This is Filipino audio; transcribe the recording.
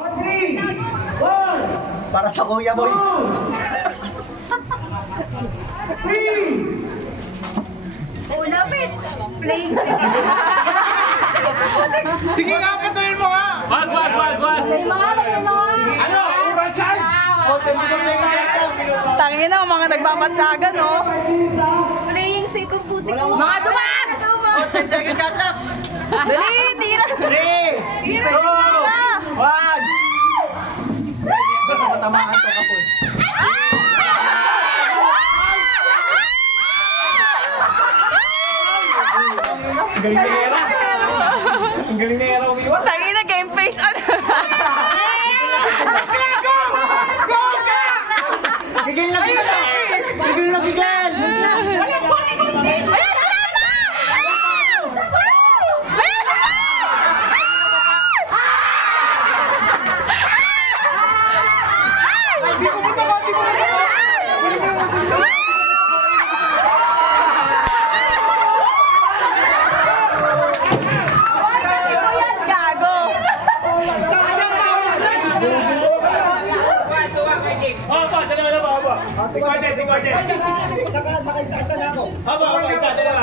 3, 1. Para sa kuya boy. 3. Ulapit. Playing sige. Sige nga, patuloy mo nga! Wag! May mga. Ano? Uratsan? Tangina, mga nagmamatsagan, no? Playing safe ang puti ko. Mga dumag! 10 seconds shot lang. Dali, tira! 3, 2, 1. Matamaan to kapon. Ang galing na era. Ang galing na era umiwan. Tangina, game face, ano? Gigil na biglan! Gigil na biglan! Ayan, Di mo punta ka! Di mo punta ka! gago! Haba, isa, dalawa.